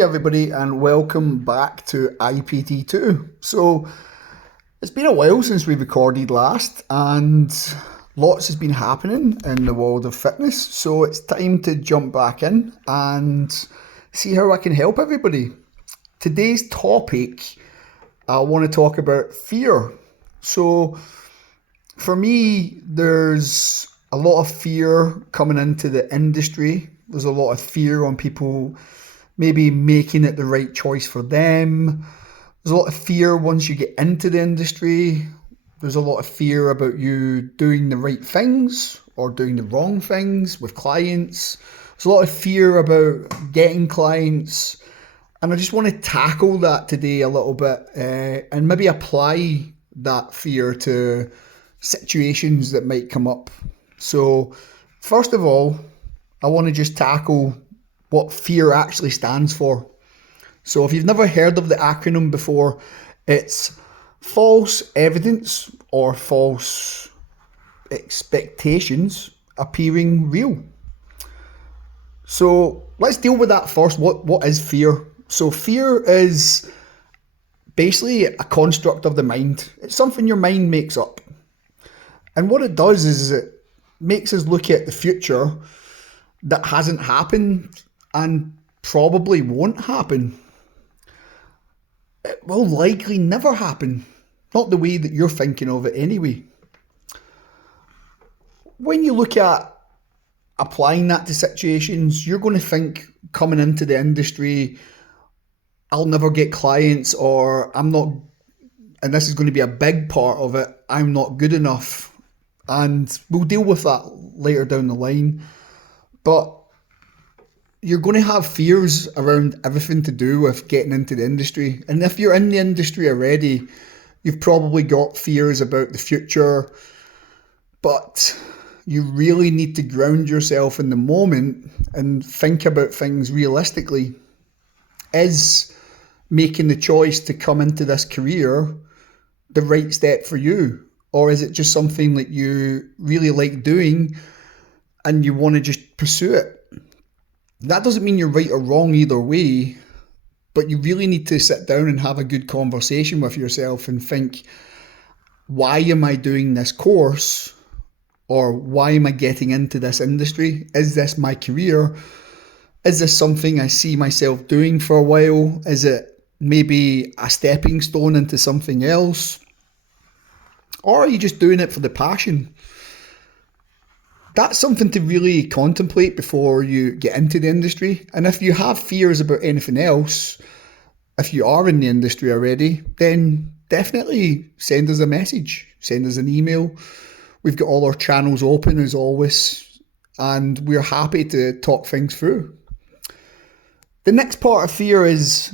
Hey everybody, and welcome back to IPT2. So it's been a while since we recorded last, and lots has been happening in the world of fitness. So it's time to jump back in and see how I can help everybody. Today's topic, I want to talk about fear. So for me, there's a lot of fear coming into the industry. There's a lot of fear on people maybe making it the right choice for them. There's a lot of fear once you get into the industry. There's a lot of fear about you doing the right things or doing the wrong things with clients. There's a lot of fear about getting clients. And I just want to tackle that today a little bit and maybe apply that fear to situations that might come up. So, first of all, I want to just tackle what FEAR actually stands for. So if you've never heard of the acronym before, it's false evidence or false expectations appearing real. So let's deal with that first. What is fear? So fear is basically a construct of the mind. It's something your mind makes up. And what it does is it makes us look at the future that hasn't happened and probably won't happen. It will likely never happen. Not the way that you're thinking of it anyway. When you look at applying that to situations, you're going to think coming into the industry, I'll never get clients, or I'm not, and this is going to be a big part of it, I'm not good enough. And we'll deal with that later down the line. But you're going to have fears around everything to do with getting into the industry. And if you're in the industry already, you've probably got fears about the future. But you really need to ground yourself in the moment and think about things realistically. Is making the choice to come into this career the right step for you? Or is it just something that you really like doing and you want to just pursue it? That doesn't mean you're right or wrong either way, but you really need to sit down and have a good conversation with yourself and think, why am I doing this course? Or why am I getting into this industry? Is this my career? Is this something I see myself doing for a while? Is it maybe a stepping stone into something else? Or are you just doing it for the passion? That's something to really contemplate before you get into the industry. And if you have fears about anything else, if you are in the industry already, then definitely send us a message, send us an email. We've got all our channels open as always, and we're happy to talk things through. The next part of fear is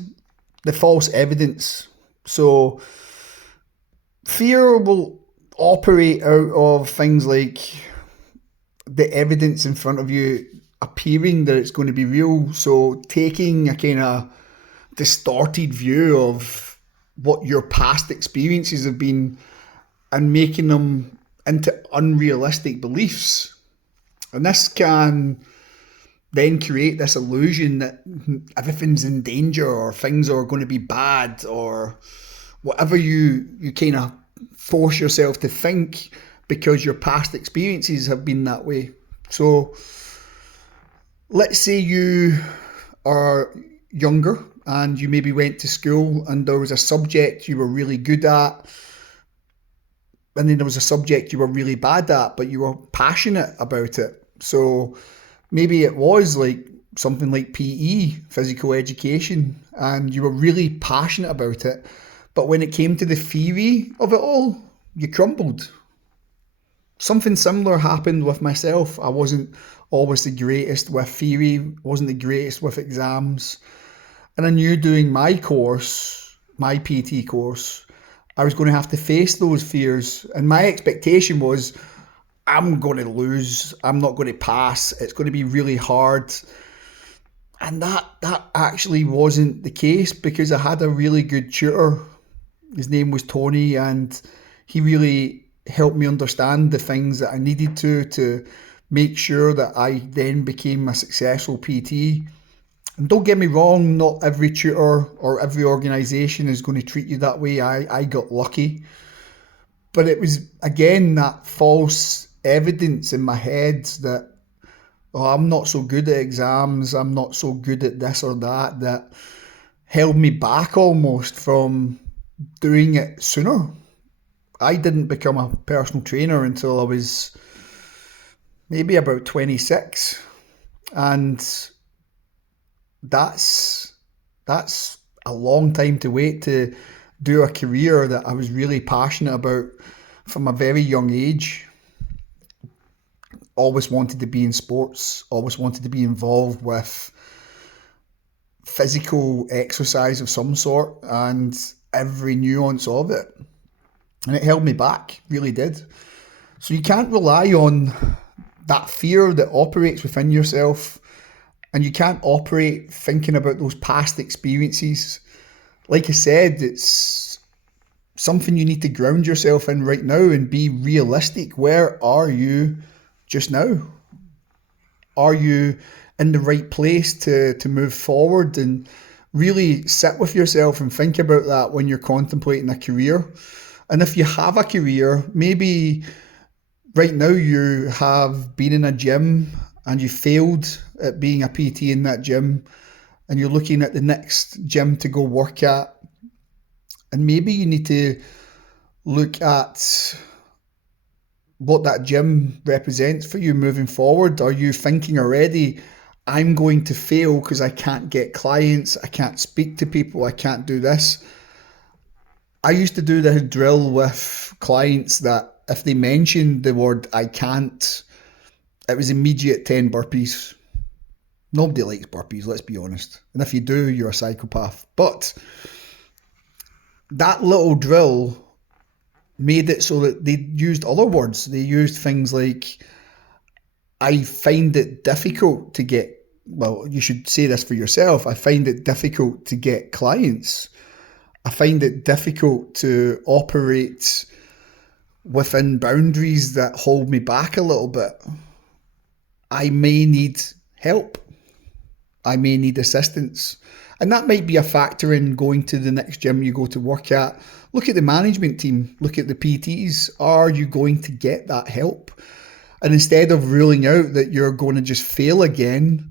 the false evidence. So fear will operate out of things like the evidence in front of you appearing that it's going to be real. So taking a kind of distorted view of what your past experiences have been and making them into unrealistic beliefs. And this can then create this illusion that everything's in danger or things are going to be bad or whatever you kind of force yourself to think because your past experiences have been that way. So let's say you are younger and you maybe went to school and there was a subject you were really good at, and then there was a subject you were really bad at, but you were passionate about it. So maybe it was like something like PE, physical education, and you were really passionate about it. But when it came to the theory of it all, you crumbled. Something similar happened with myself. I wasn't always the greatest with theory, wasn't the greatest with exams. And I knew doing my course, my PT course, I was going to have to face those fears. And my expectation was, I'm going to lose, I'm not going to pass, it's going to be really hard. And that actually wasn't the case because I had a really good tutor. His name was Tony, and he really helped me understand the things that I needed to make sure that I then became a successful PT. And don't get me wrong, not every tutor or every organisation is going to treat you that way. I got lucky. But it was, again, that false evidence in my head that, oh, I'm not so good at exams, I'm not so good at this or that, that held me back almost from doing it sooner. I didn't become a personal trainer until I was maybe about 26. And that's that's a long time to wait to do a career that I was really passionate about from a very young age. Always wanted to be in sports, always wanted to be involved with physical exercise of some sort and every nuance of it. And it held me back, really did. So you can't rely on that fear that operates within yourself, and you can't operate thinking about those past experiences. Like I said, it's something you need to ground yourself in right now and be realistic. Where are you just now? Are you in the right place to move forward? And really sit with yourself and think about that when you're contemplating a career. And if you have a career, maybe right now you have been in a gym and you failed at being a PT in that gym, and you're looking at the next gym to go work at. And maybe you need to look at what that gym represents for you moving forward. Are you thinking already, I'm going to fail because I can't get clients, I can't speak to people, I can't do this? I used to do this drill with clients that if they mentioned the word I can't, it was immediate 10 burpees. Nobody likes burpees, let's be honest. And if you do, you're a psychopath. But that little drill made it so that they used other words. They used things like, I find it difficult to get, well, you should say this for yourself. I find it difficult to get clients. I find it difficult to operate within boundaries that hold me back a little bit. I may need help. I may need assistance. And that might be a factor in going to the next gym you go to work at. Look at the management team, look at the PTs. Are you going to get that help? And instead of ruling out that you're going to just fail again,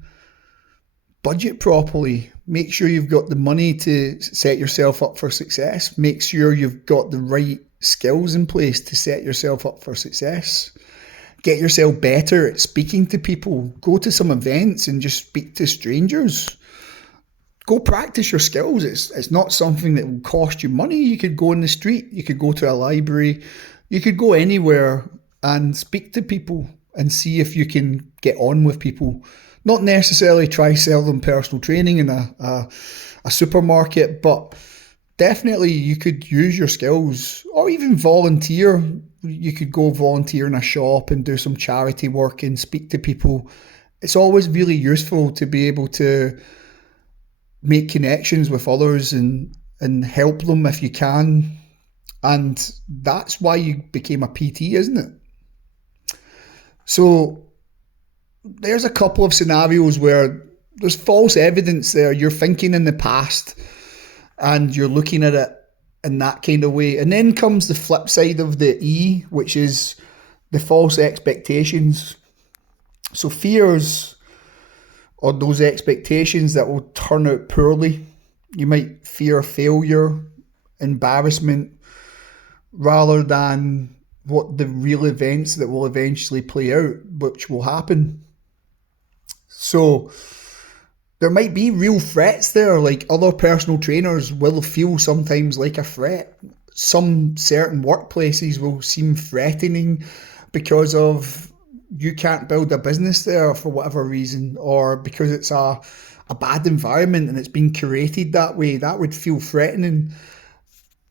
budget properly. Make sure you've got the money to set yourself up for success. Make sure you've got the right skills in place to set yourself up for success. Get yourself better at speaking to people. Go to some events and just speak to strangers. Go practice your skills. It's not something that will cost you money. You could go in the street, you could go to a library, you could go anywhere and speak to people and see if you can get on with people. Not necessarily try sell them personal training in a supermarket, but definitely you could use your skills or even volunteer. You could go volunteer in a shop and do some charity work and speak to people. It's always really useful to be able to make connections with others and help them if you can. And that's why you became a PT, isn't it? So there's a couple of scenarios where there's false evidence there. You're thinking in the past and you're looking at it in that kind of way. And then comes the flip side of the E, which is the false expectations. So fears or those expectations that will turn out poorly. You might fear failure, embarrassment, rather than what the real events that will eventually play out, which will happen. So there might be real threats there, like other personal trainers will feel sometimes like a threat. Some certain workplaces will seem threatening because of you can't build a business there for whatever reason, or because it's a bad environment and it's been curated that way. That would feel threatening.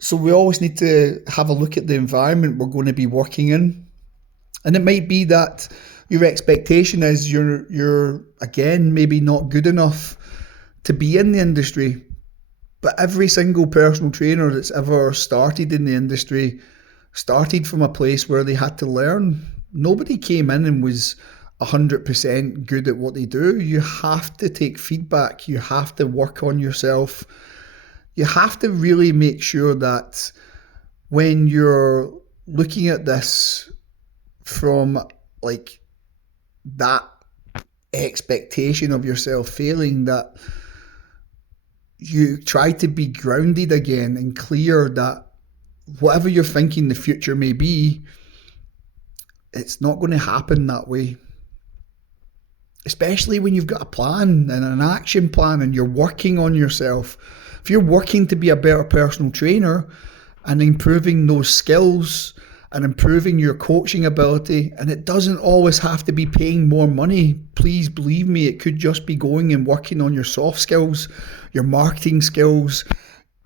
So we always need to have a look at the environment we're going to be working in. And it might be that your expectation is you're again maybe not good enough to be in the industry. But every single personal trainer that's ever started in the industry started from a place where they had to learn. Nobody came in and was 100% good at what they do. You have to take feedback. You have to work on yourself. You have to really make sure that when you're looking at this from like that expectation of yourself failing, that you try to be grounded again and clear that whatever you're thinking the future may be, it's not going to happen that way. Especially when you've got a plan and an action plan and you're working on yourself. If you're working to be a better personal trainer and improving those skills and improving your coaching ability, and it doesn't always have to be paying more money. Please believe me, it could just be going and working on your soft skills, your marketing skills,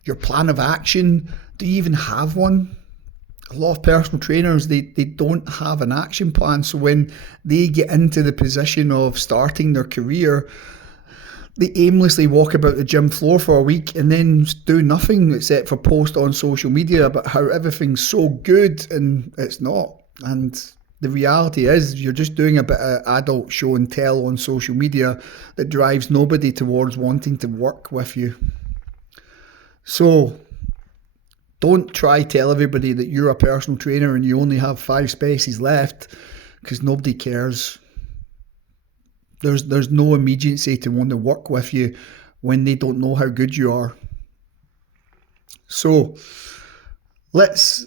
your plan of action. Do you even have one? A lot of personal trainers, they don't have an action plan. So when they get into the position of starting their career, they aimlessly walk about the gym floor for a week and then do nothing except for post on social media about how everything's so good, and it's not. And the reality is you're just doing a bit of adult show and tell on social media that drives nobody towards wanting to work with you. So don't try tell everybody that you're a personal trainer and you only have 5 spaces left, because nobody cares. There's no immediacy to want to work with you when they don't know how good you are. So let's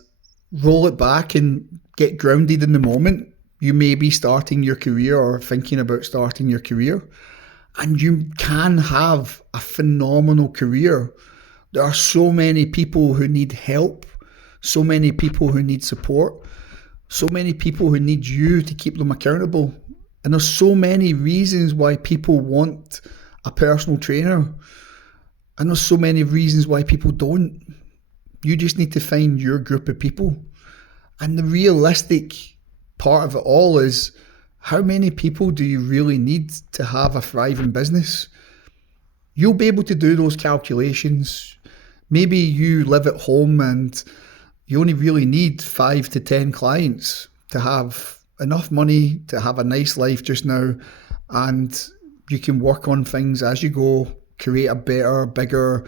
roll it back and get grounded in the moment. You may be starting your career or thinking about starting your career, and you can have a phenomenal career. There are so many people who need help, so many people who need support, so many people who need you to keep them accountable. And there's so many reasons why people want a personal trainer. And there's so many reasons why people don't. You just need to find your group of people. And the realistic part of it all is, how many people do you really need to have a thriving business? You'll be able to do those calculations. Maybe you live at home and you only really need 5 to 10 clients to have enough money to have a nice life just now, and you can work on things as you go, create a better, bigger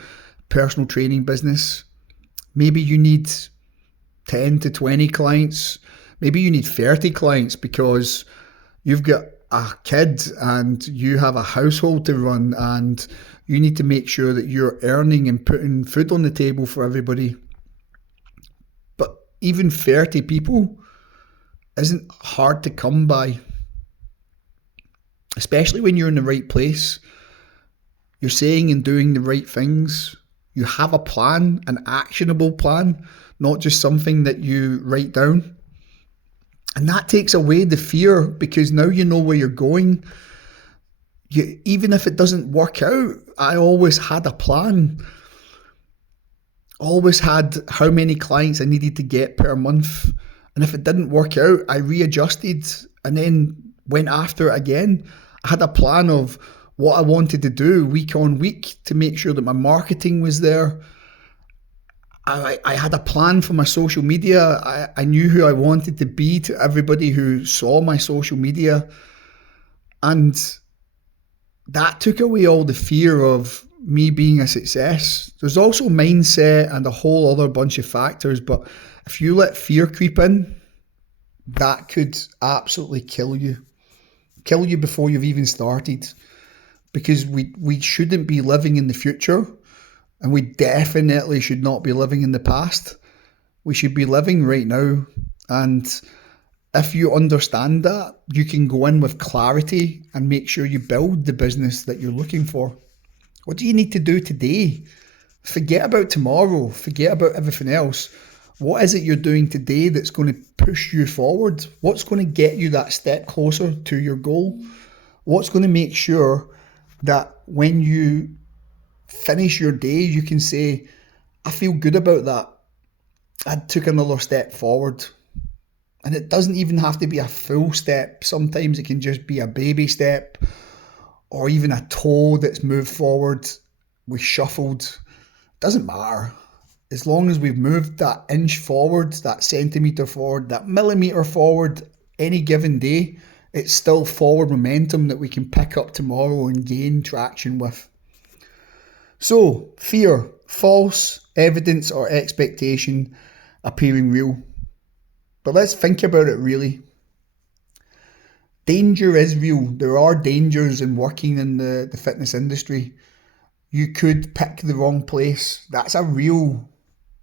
personal training business. Maybe you need 10 to 20 clients. Maybe you need 30 clients because you've got a kid and you have a household to run and you need to make sure that you're earning and putting food on the table for everybody. But even 30 people isn't hard to come by, especially when you're in the right place. You're saying and doing the right things. You have a plan, an actionable plan, not just something that you write down. And that takes away the fear, because now you know where you're going. Even if it doesn't work out, I always had a plan. Always had how many clients I needed to get per month. And if it didn't work out, I readjusted and then went after it again. I had a plan of what I wanted to do week on week to make sure that my marketing was there. I had a plan for my social media. I knew who I wanted to be to everybody who saw my social media. And that took away all the fear of me being a success. There's also mindset and a whole other bunch of factors, but if you let fear creep in, that could absolutely kill you. Kill you before you've even started. Because we shouldn't be living in the future, and we definitely should not be living in the past. We should be living right now. And if you understand that, you can go in with clarity and make sure you build the business that you're looking for. What do you need to do today? Forget about tomorrow. Forget about everything else. What is it you're doing today that's going to push you forward? What's going to get you that step closer to your goal? What's going to make sure that when you finish your day, you can say, I feel good about that. I took another step forward. And it doesn't even have to be a full step. Sometimes it can just be a baby step, or even a toe that's moved forward. We shuffled. Doesn't matter. As long as we've moved that inch forward, that centimetre forward, that millimetre forward any given day, It's still forward momentum that we can pick up tomorrow and gain traction with. So, fear, false evidence or expectation appearing real. But let's think about it really. Danger is real. There are dangers in working in the fitness industry. You could pick the wrong place. That's a real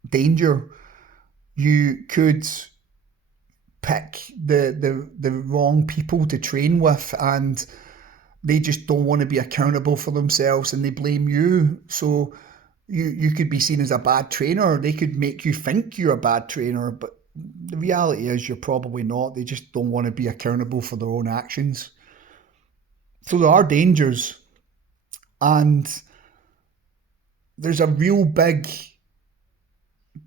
danger. You could pick the wrong people to train with, and they just don't want to be accountable for themselves and they blame you. So you could be seen as a bad trainer. They could make you think you're a bad trainer, but the reality is you're probably not. They just don't want to be accountable for their own actions. So there are dangers, and there's a real big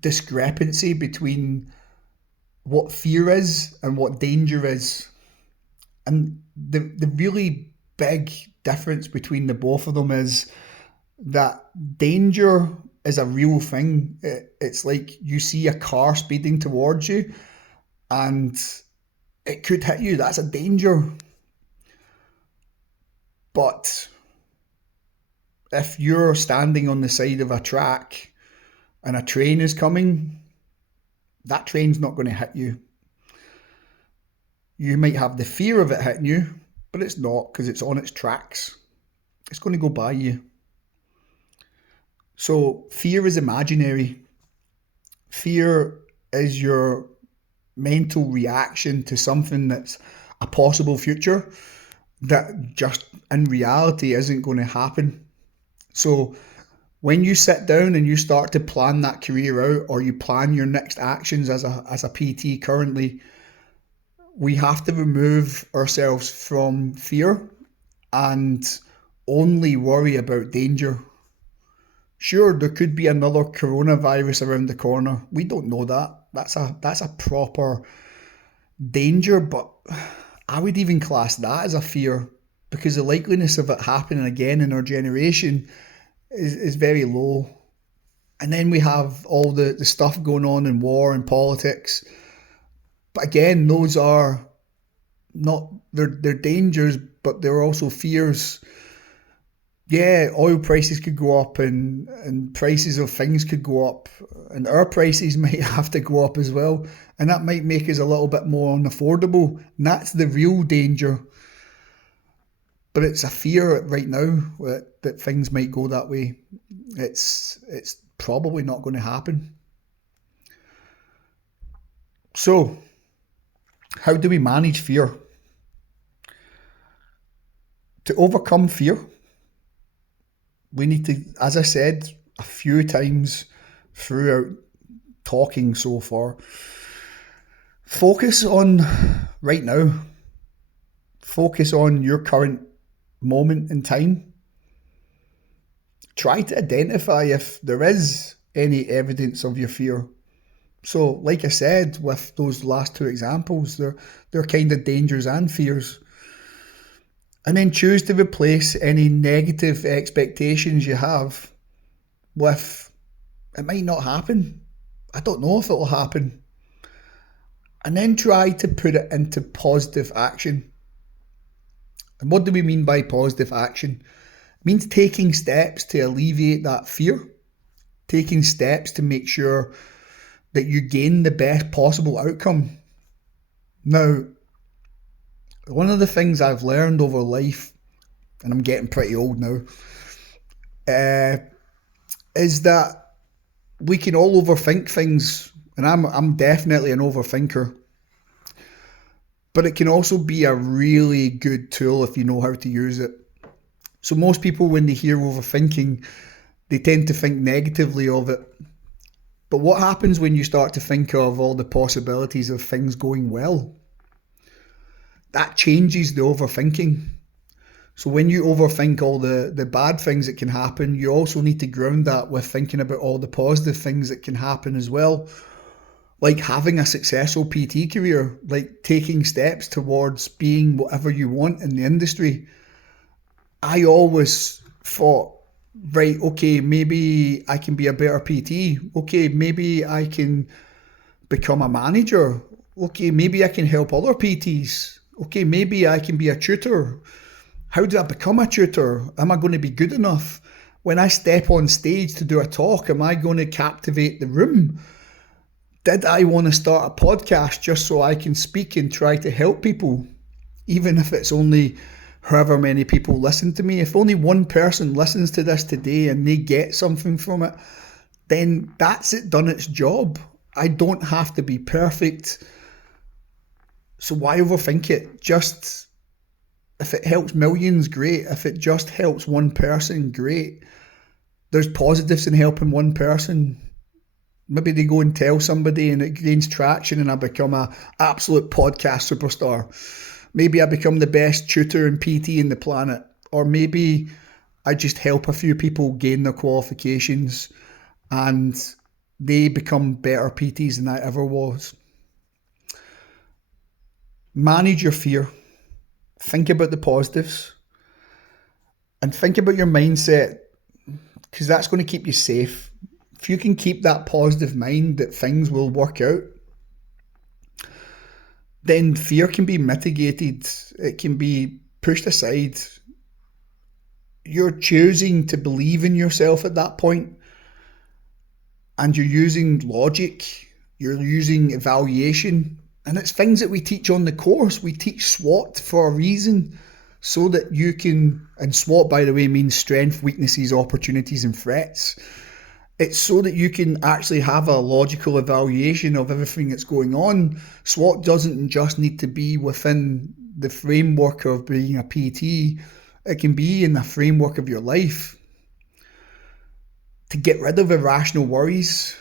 discrepancy between what fear is and what danger is. And the really big difference between the both of them is that danger is a real thing. It's like you see a car speeding towards you and it could hit you. That's a danger. But if you're standing on the side of a track and a train is coming, that train's not going to hit you. You might have the fear of it hitting you, but it's not, because it's on its tracks. It's going to go by you. So fear is imaginary. Fear is your mental reaction to something that's a possible future that just in reality isn't going to happen. So when you sit down and you start to plan that career out, or you plan your next actions as a PT currently, we have to remove ourselves from fear and only worry about danger. Sure, there could be another coronavirus around the corner. We don't know that. That's a proper danger, but I would even class that as a fear, because the likeliness of it happening again in our generation is very low. And then we have all the stuff going on in war and politics. But again, those are not, they're dangers, but they're also fears. Yeah, oil prices could go up and prices of things could go up, and our prices might have to go up as well. And that might make us a little bit more unaffordable. And that's the real danger. But it's a fear right now that things might go that way. It's probably not going to happen. So, how do we manage fear? To overcome fear, we need to, as I said a few times throughout talking so far, focus on right now. Focus on your current moment in time. Try to identify if there is any evidence of your fear. So, like I said, with those last two examples, they're kind of dangers and fears. And then choose to replace any negative expectations you have with, it might not happen. I don't know if it'll happen. And then try to put it into positive action. And what do we mean by positive action? It means taking steps to alleviate that fear, taking steps to make sure that you gain the best possible outcome. Now, one of the things I've learned over life, and I'm getting pretty old now, is that we can all overthink things, and I'm definitely an overthinker. But it can also be a really good tool if you know how to use it. So most people, when they hear overthinking, they tend to think negatively of it. But what happens when you start to think of all the possibilities of things going well? That changes the overthinking. So when you overthink all the bad things that can happen, you also need to ground that with thinking about all the positive things that can happen as well. Like having a successful PT career, like taking steps towards being whatever you want in the industry. I always thought, right, okay, maybe I can be a better PT. Okay, maybe I can become a manager. Okay, maybe I can help other PTs. Okay, maybe I can be a tutor. How do I become a tutor? Am I going to be good enough? When I step on stage to do a talk, am I going to captivate the room? Did I want to start a podcast just so I can speak and try to help people? Even if it's only however many people listen to me, if only one person listens to this today and they get something from it, then that's it done its job. I don't have to be perfect. So why overthink it? Just if it helps millions, great. If it just helps one person, great. There's positives in helping one person. Maybe they go and tell somebody and it gains traction and I become a absolute podcast superstar. Maybe I become the best tutor and PT in the planet. Or maybe I just help a few people gain their qualifications and they become better PTs than I ever was. Manage your fear. Think about the positives and think about your mindset because that's going to keep you safe. If you can keep that positive mind that things will work out, then fear can be mitigated. It can be pushed aside. You're choosing to believe in yourself at that point, and you're using logic, you're using evaluation, and it's things that we teach on the course. We teach SWOT for a reason, so that you can, and SWOT, by the way, means strengths, weaknesses, opportunities, and threats. It's so that you can actually have a logical evaluation of everything that's going on. SWOT doesn't just need to be within the framework of being a PT. It can be in the framework of your life. To get rid of irrational worries,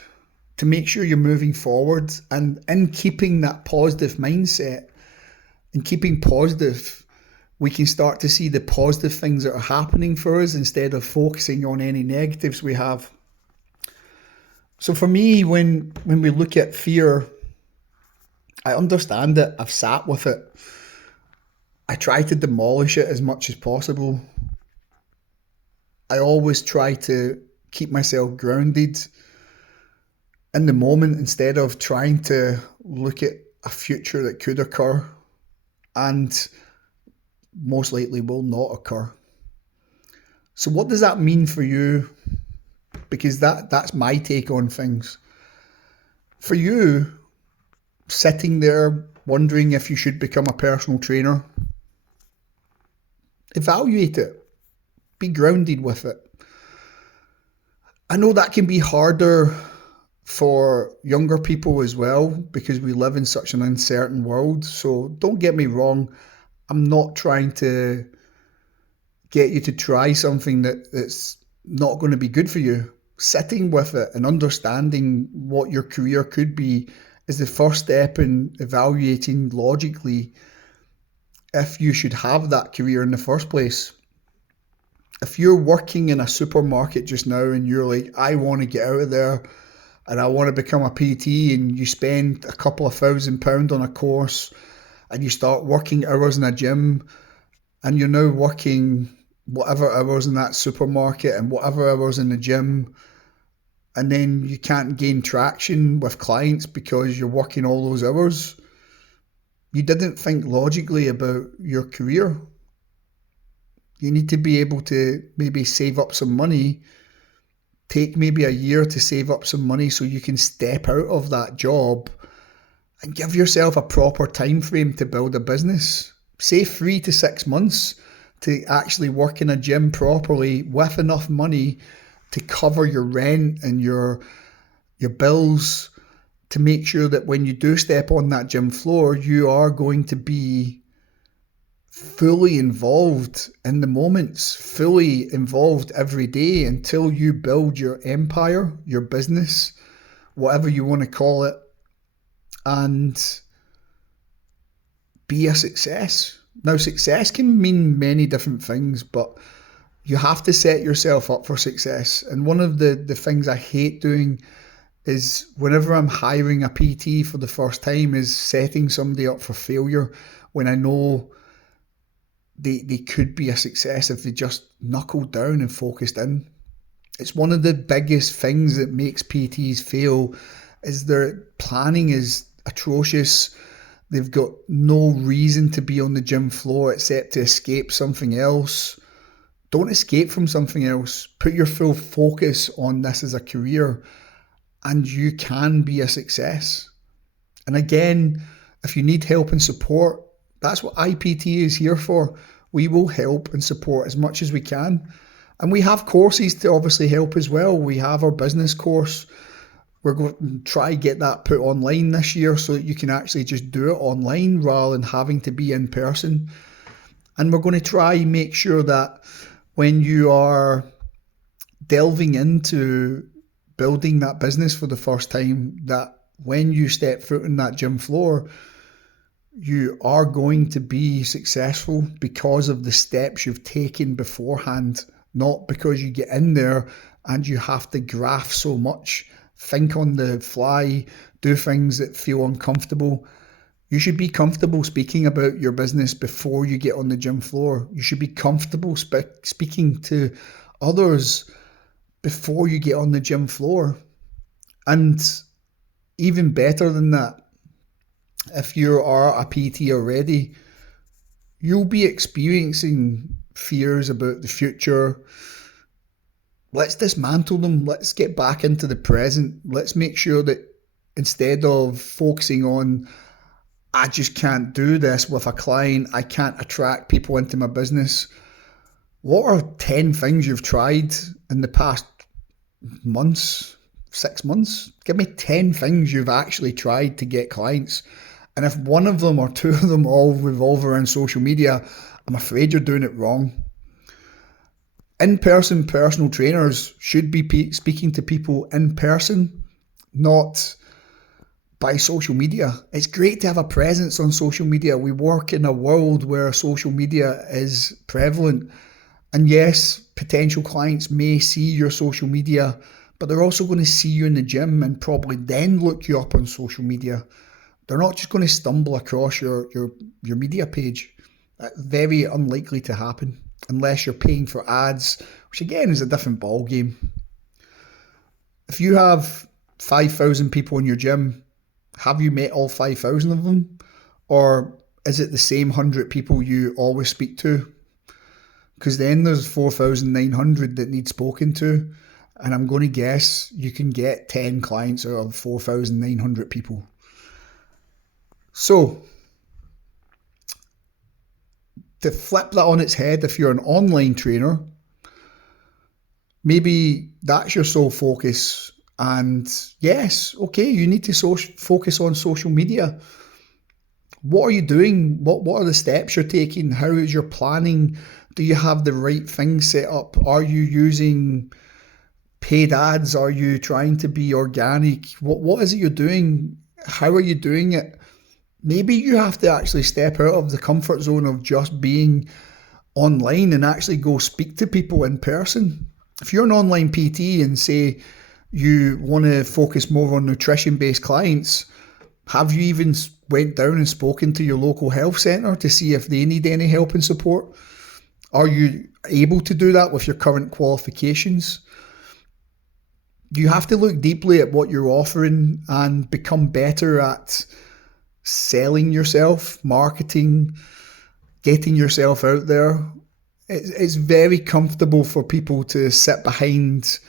to make sure you're moving forward, and in keeping that positive mindset and keeping positive, we can start to see the positive things that are happening for us instead of focusing on any negatives we have. So for me, when we look at fear, I understand it. I've sat with it. I try to demolish it as much as possible. I always try to keep myself grounded in the moment instead of trying to look at a future that could occur and most likely will not occur. So what does that mean for you? Because that's my take on things. For you, sitting there wondering if you should become a personal trainer, evaluate it. Be grounded with it. I know that can be harder for younger people as well because we live in such an uncertain world. So don't get me wrong. I'm not trying to get you to try something that's not going to be good for you. Sitting with it and understanding what your career could be is the first step in evaluating logically if you should have that career in the first place. If you're working in a supermarket just now and you're like, I want to get out of there and I want to become a PT, and you spend a couple of £1,000 on a course and you start working hours in a gym and you're now working whatever hours in that supermarket and whatever hours in the gym, and then you can't gain traction with clients because you're working all those hours, you didn't think logically about your career. You need to be able to maybe save up some money, take maybe a year to save up some money so you can step out of that job and give yourself a proper time frame to build a business. Say 3 to 6 months to actually work in a gym properly with enough money to cover your rent and your bills, to make sure that when you do step on that gym floor, you are going to be fully involved in the moments, fully involved every day until you build your empire, your business, whatever you want to call it, and be a success. Now, success can mean many different things, but you have to set yourself up for success. And one of the things I hate doing is whenever I'm hiring a PT for the first time is setting somebody up for failure when I know they could be a success if they just knuckled down and focused in. It's one of the biggest things that makes PTs fail is their planning is atrocious. They've got no reason to be on the gym floor except to escape something else. Don't escape from something else. Put your full focus on this as a career, and you can be a success. And again, if you need help and support, that's what IPT is here for. We will help and support as much as we can. And we have courses to obviously help as well. We have our business course. We're going to try get that put online this year so that you can actually just do it online rather than having to be in person. And we're going to try and make sure that when you are delving into building that business for the first time, that when you step foot on that gym floor, you are going to be successful because of the steps you've taken beforehand, not because you get in there and you have to graph so much, think on the fly, do things that feel uncomfortable. You should be comfortable speaking about your business before you get on the gym floor. You should be comfortable speaking to others before you get on the gym floor. And even better than that, if you are a PT already, you'll be experiencing fears about the future. Let's dismantle them. Let's get back into the present. Let's make sure that instead of focusing on, I just can't do this with a client, I can't attract people into my business. What are 10 things you've tried in the past months, 6 months? Give me 10 things you've actually tried to get clients. And if one of them or two of them all revolve around social media, I'm afraid you're doing it wrong. In-person personal trainers should be speaking to people in person, not by social media. It's great to have a presence on social media. We work in a world where social media is prevalent. And yes, potential clients may see your social media, but they're also going to see you in the gym and probably then look you up on social media. They're not just going to stumble across your media page. Very unlikely to happen unless you're paying for ads, which again is a different ball game. If you have 5,000 people in your gym, have you met all 5,000 of them? Or is it the same 100 people you always speak to? Because then there's 4,900 that need spoken to. And I'm going to guess you can get 10 clients out of 4,900 people. So, to flip that on its head, if you're an online trainer, maybe that's your sole focus. And yes, okay, you need to focus on social media. What are you doing? What are the steps you're taking? How is your planning? Do you have the right things set up? Are you using paid ads? Are you trying to be organic? What is it you're doing? How are you doing it? Maybe you have to actually step out of the comfort zone of just being online and actually go speak to people in person. If you're an online PT and say you want to focus more on nutrition-based clients, have you even went down and spoken to your local health centre to see if they need any help and support? Are you able to do that with your current qualifications? You have to look deeply at what you're offering and become better at selling yourself, marketing, getting yourself out there. It's very comfortable for people to sit behind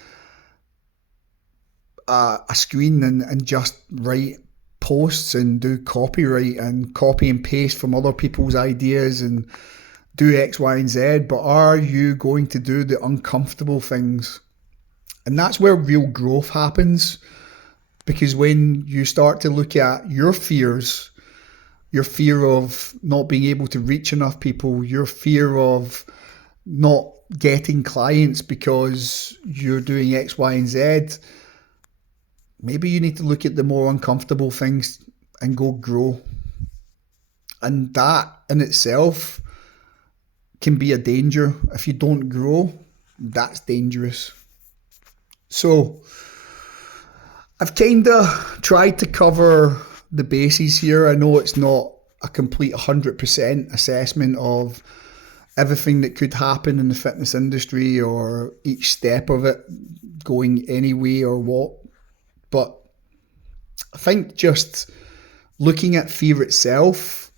a screen and just write posts and do copyright and copy and paste from other people's ideas and do X, Y, and Z. But are you going to do the uncomfortable things? And that's where real growth happens. Because when you start to look at your fears, your fear of not being able to reach enough people, your fear of not getting clients because you're doing X, Y, and Z, maybe you need to look at the more uncomfortable things and go grow. And that in itself can be a danger. If you don't grow, that's dangerous. So I've kind of tried to cover the bases here. I know it's not a complete 100% assessment of everything that could happen in the fitness industry or each step of it going any way or what. But I think just Looking at fear itself,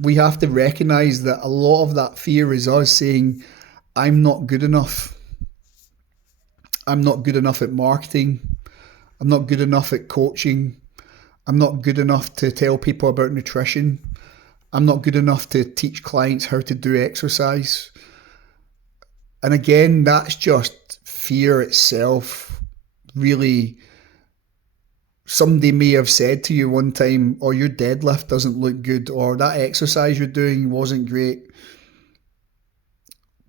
we have to recognize that a lot of that fear is us saying, I'm not good enough. I'm not good enough at marketing. I'm not good enough at coaching. I'm not good enough to tell people about nutrition. I'm not good enough to teach clients how to do exercise. And again, that's just fear itself. Really, somebody may have said to you one time, oh, your deadlift doesn't look good, or that exercise you're doing wasn't great.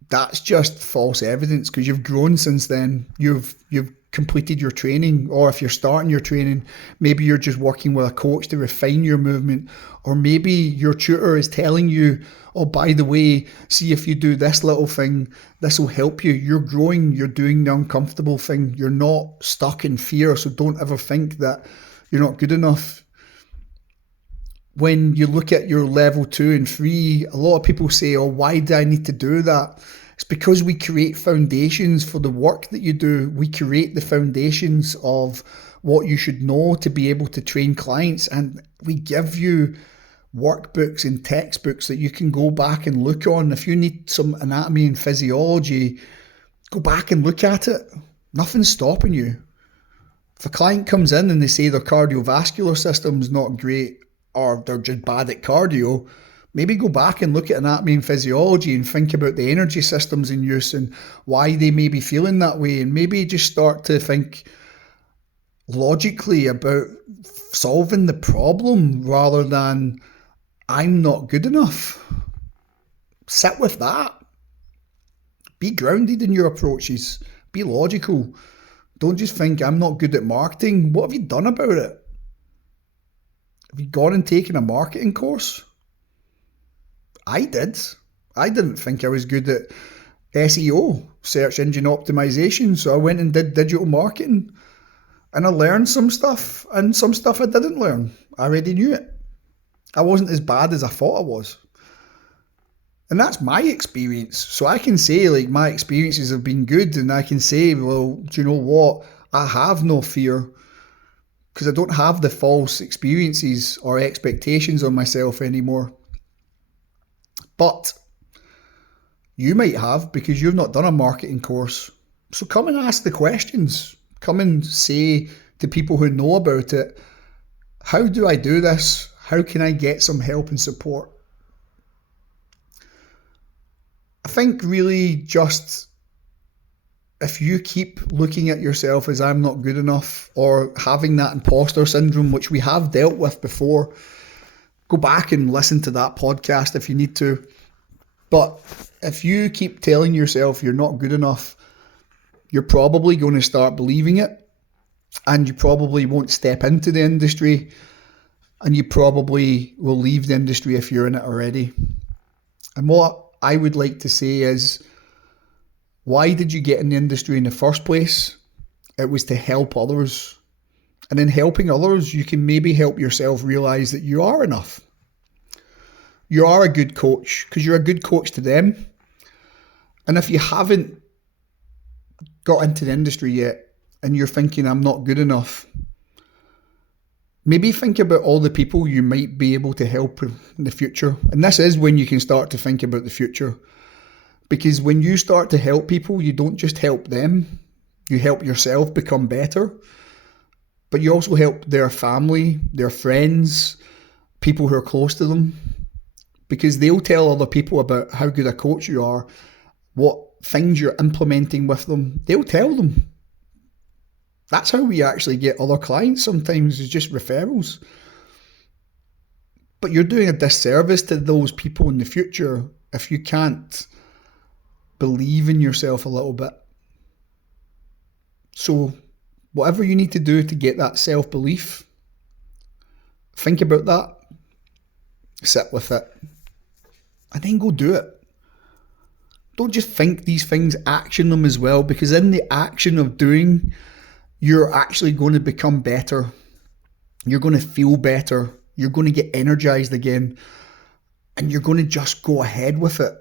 That's just false evidence, because you've grown since then. You've completed your training, or if you're starting your training, maybe you're just working with a coach to refine your movement, or maybe your tutor is telling you, oh, by the way, see if you do this little thing, this will help you. You're growing, you're doing the uncomfortable thing. You're not stuck in fear, so don't ever think that you're not good enough. When you look at your level 2 and 3, a lot of people say, oh, why do I need to do that? It's because we create foundations for the work that you do. We create the foundations of what you should know to be able to train clients. And we give you workbooks and textbooks that you can go back and look on. If you need some anatomy and physiology, go back and look at it. Nothing's stopping you. If a client comes in and they say their cardiovascular system's not great, or they're just bad at cardio, maybe go back and look at anatomy and physiology and think about the energy systems in use and why they may be feeling that way, and maybe just start to think logically about solving the problem rather than I'm not good enough. Sit with that. Be grounded in your approaches. Be logical. Don't just think I'm not good at marketing. What have you done about it? Have you gone and taken a marketing course? I did. I didn't think I was good at SEO, search engine optimization, so I went and did digital marketing. And I learned some stuff, and some stuff I didn't learn. I already knew it. I wasn't as bad as I thought I was. And that's my experience. So I can say, like, my experiences have been good, and I can say, well, do you know what? I have no fear, because I don't have the false experiences or expectations on myself anymore. But you might have, because you've not done a marketing course. So come and ask the questions. Come and say to people who know about it, how do I do this? How can I get some help and support? I think really just if you keep looking at yourself as I'm not good enough, or having that imposter syndrome, which we have dealt with before, go back and listen to that podcast if you need to. But if you keep telling yourself you're not good enough, you're probably going to start believing it, and you probably won't step into the industry, and you probably will leave the industry if you're in it already. And what I would like to say is, why did you get in the industry in the first place? It was to help others. And in helping others, you can maybe help yourself realize that you are enough. You are a good coach, because you're a good coach to them. And if you haven't got into the industry yet and you're thinking, I'm not good enough, maybe think about all the people you might be able to help in the future. And this is when you can start to think about the future. Because when you start to help people, you don't just help them, you help yourself become better, but you also help their family, their friends, people who are close to them, because they'll tell other people about how good a coach you are, what things you're implementing with them. They'll tell them. That's how we actually get other clients sometimes, is just referrals. But you're doing a disservice to those people in the future if you can't believe in yourself a little bit. So whatever you need to do to get that self-belief, think about that, sit with it, and then go do it. Don't just think these things, action them as well, because in the action of doing, you're actually going to become better. You're going to feel better. You're going to get energized again, and you're going to just go ahead with it.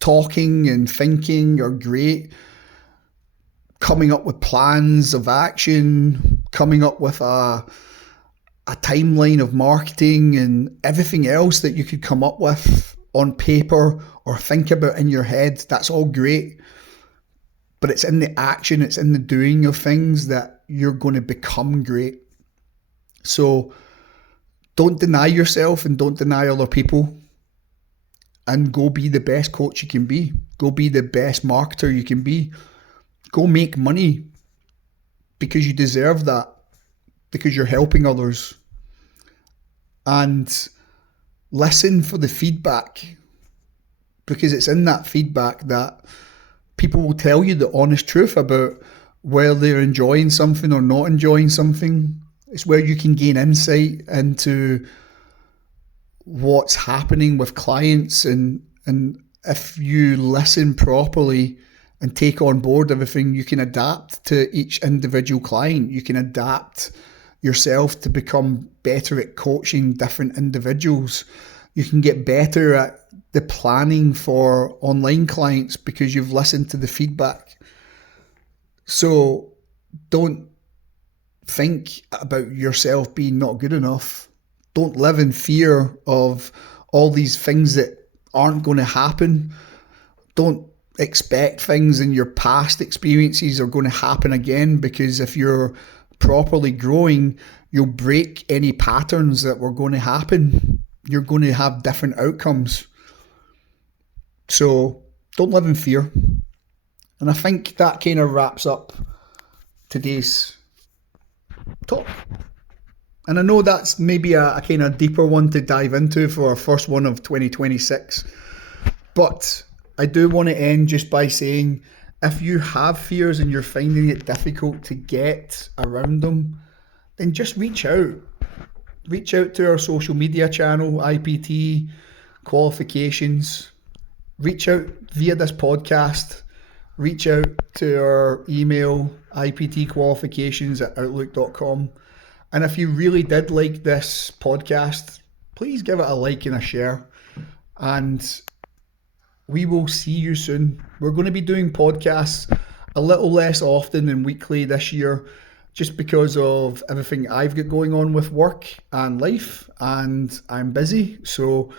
Talking and thinking are great. Coming up with plans of action, coming up with a a timeline of marketing and everything else that you could come up with on paper or think about in your head, that's all great. But it's in the action, it's in the doing of things that you're going to become great. So don't deny yourself and don't deny other people, and go be the best coach you can be. Go be the best marketer you can be. Go make money because you deserve that, because you're helping others. And listen for the feedback, because it's in that feedback that people will tell you the honest truth about whether they're enjoying something or not enjoying something. It's where you can gain insight into what's happening with clients, and if you listen properly and take on board everything, you can adapt to each individual client. You can adapt yourself to become better at coaching different individuals. You can get better at the planning for online clients because you've listened to the feedback. So don't think about yourself being not good enough. Don't live in fear of all these things that aren't going to happen. Don't expect things in your past experiences are going to happen again, because if you're properly growing, you'll break any patterns that were going to happen. You're going to have different outcomes. So don't live in fear. And I think that kind of wraps up today's talk. And I know that's maybe a kind of deeper one to dive into for our first one of 2026. But I do want to end just by saying, if you have fears and you're finding it difficult to get around them, then just reach out. Reach out to our social media channel, IPT Qualifications. Reach out via this podcast. Reach out to our email, iptqualifications@outlook.com. And if you really did like this podcast, please give it a like and a share. And we will see you soon. We're going to be doing podcasts a little less often than weekly this year, just because of everything I've got going on with work and life, and I'm busy. So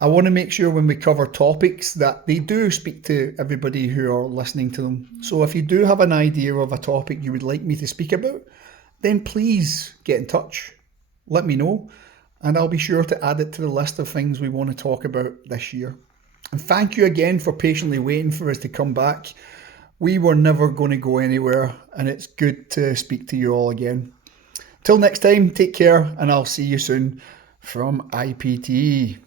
I want to make sure when we cover topics that they do speak to everybody who are listening to them. So if you do have an idea of a topic you would like me to speak about, then please get in touch. Let me know, and I'll be sure to add it to the list of things we want to talk about this year. And thank you again for patiently waiting for us to come back. We were never going to go anywhere, and it's good to speak to you all again. Till next time, take care, and I'll see you soon from IPT.